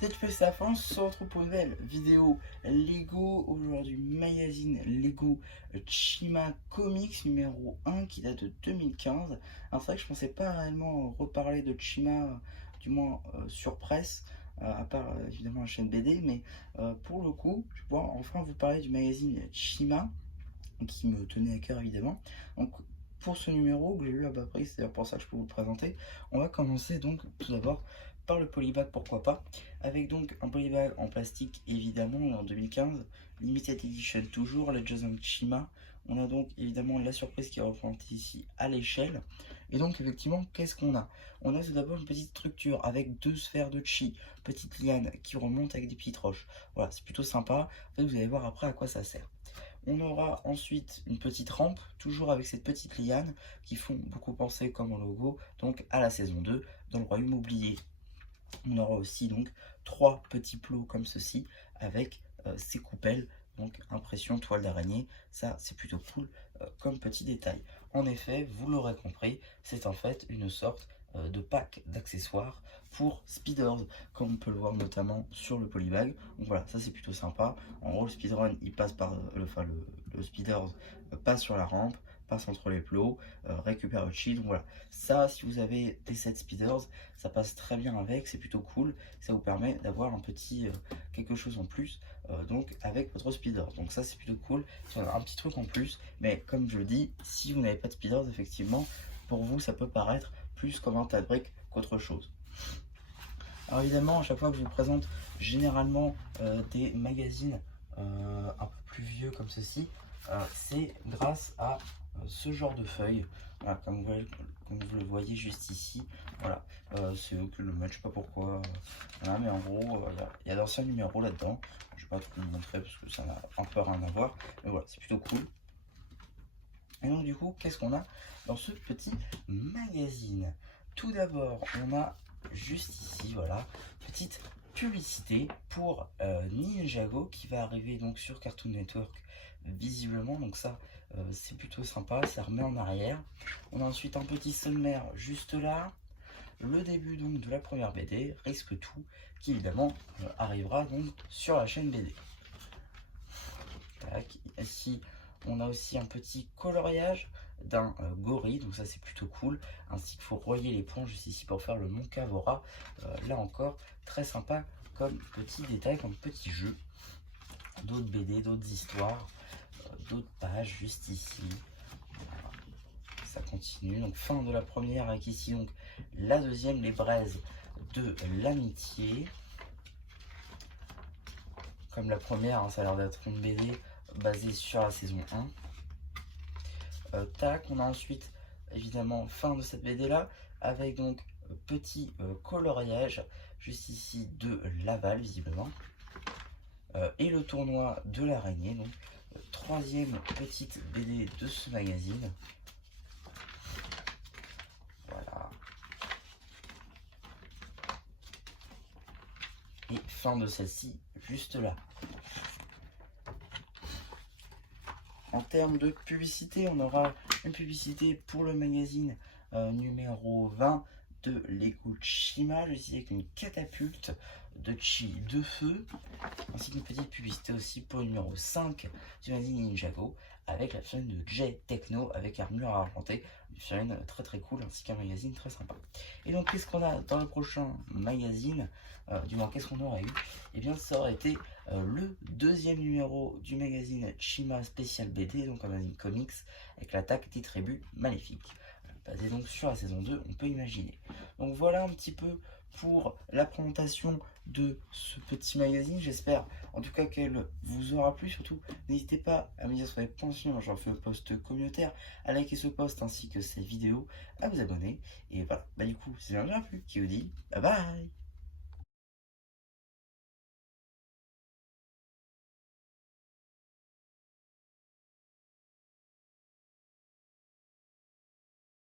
C'est fait ça, fin, on se retrouve pour une nouvelle vidéo Lego, aujourd'hui magazine Lego Chima Comics numéro 1 qui date de 2015. Alors c'est vrai que je pensais pas réellement reparler de Chima, du moins sur presse, à part évidemment la chaîne BD, mais pour le coup, je vais pouvoir enfin vous parler du magazine Chima, qui me tenait à cœur évidemment. Donc pour ce numéro que j'ai eu à bas prix, c'est d'ailleurs pour ça que je peux vous le présenter, on va commencer donc tout d'abord par le polybag, pourquoi pas, avec donc un polybag en plastique évidemment en 2015, limited edition toujours, la Jason Chima. On a donc évidemment la surprise qui est représentée ici à l'échelle. Et donc effectivement, qu'est-ce qu'on a? On a tout d'abord une petite structure avec deux sphères de chi, petite liane qui remonte avec des petites roches. Voilà, c'est plutôt sympa. En fait, vous allez voir après à quoi ça sert. On aura ensuite une petite rampe, toujours avec cette petite liane, qui font beaucoup penser comme au logo, donc à la saison 2, dans le royaume oublié. On aura aussi donc trois petits plots comme ceci, avec ces coupelles, donc impression toile d'araignée. Ça, c'est plutôt cool comme petit détail. En effet, vous l'aurez compris, c'est en fait une sorte de pack d'accessoires pour speeders, comme on peut le voir notamment sur le polybag. Donc voilà, ça c'est plutôt sympa. En gros, le speedrun, il passe par, le speeders passe sur la rampe, passe entre les plots, récupère le chi. Donc voilà, ça, si vous avez des sets speeders, ça passe très bien avec, c'est plutôt cool. Ça vous permet d'avoir un petit quelque chose en plus, donc avec votre speeder. Donc ça, c'est plutôt cool. C'est un petit truc en plus, mais comme je le dis, si vous n'avez pas de speeders, effectivement, pour vous, ça peut paraître plus comme un tas de briques qu'autre chose. Alors évidemment, à chaque fois que je vous présente généralement des magazines un peu plus vieux comme ceci, c'est grâce à ce genre de feuilles. Voilà, comme vous le voyez juste ici. Voilà, c'est eux que le match, je sais pas pourquoi. Voilà, mais en gros, il y a d'anciens numéros là-dedans. Je vais pas trop vous montrer parce que ça n'a un peu rien à voir. Mais voilà, c'est plutôt cool. Et donc du coup, qu'est-ce qu'on a dans ce petit magazine? Tout d'abord, on a juste ici, voilà, petite publicité pour Ninjago qui va arriver donc sur Cartoon Network visiblement. Donc ça, c'est plutôt sympa, ça remet en arrière. On a ensuite un petit sommaire juste là. Le début donc de la première BD, Risque Tout, qui évidemment arrivera donc sur la chaîne BD. Tac, ici on a aussi un petit coloriage d'un gorille, donc ça c'est plutôt cool, ainsi qu'il faut relier les points juste ici pour faire le Mont Cavora. Là encore, très sympa comme petit détail, comme petit jeu. D'autres BD, d'autres histoires, d'autres pages juste ici. Voilà. Ça continue, donc fin de la première avec ici donc la deuxième, les braises de l'amitié. Comme la première, hein, ça a l'air d'être une BD basée sur la saison 1. Tac, on a ensuite évidemment fin de cette BD là avec donc petit coloriage juste ici de Laval visiblement, et le tournoi de l'araignée, donc troisième petite BD de ce magazine. Voilà, et fin de celle-ci juste là. En termes de publicité, on aura une publicité pour le magazine numéro 20 de Lego Chima, je disais avec une catapulte de chi de feu, ainsi qu'une petite publicité aussi pour le numéro 5 du magazine Ninjago, avec la figurine de J Techno avec armure argentée, une figurine très très cool, ainsi qu'un magazine très sympa. Et donc qu'est-ce qu'on a dans le prochain magazine, du moins qu'est-ce qu'on aurait eu? Et bien ça aurait été le deuxième numéro du magazine Chima Spécial BD, donc un magazine comics, avec l'attaque des tribus maléfiques. Basé donc sur la saison 2, on peut imaginer. Donc voilà un petit peu pour la présentation de ce petit magazine. J'espère en tout cas qu'elle vous aura plu. Surtout, n'hésitez pas à me dire ce que vous avez pensé. Moi, j'en fais le post communautaire, à liker ce post ainsi que cette vidéo, à vous abonner. Et voilà, bah du coup, si ça vous a plu, qui vous dit bye bye.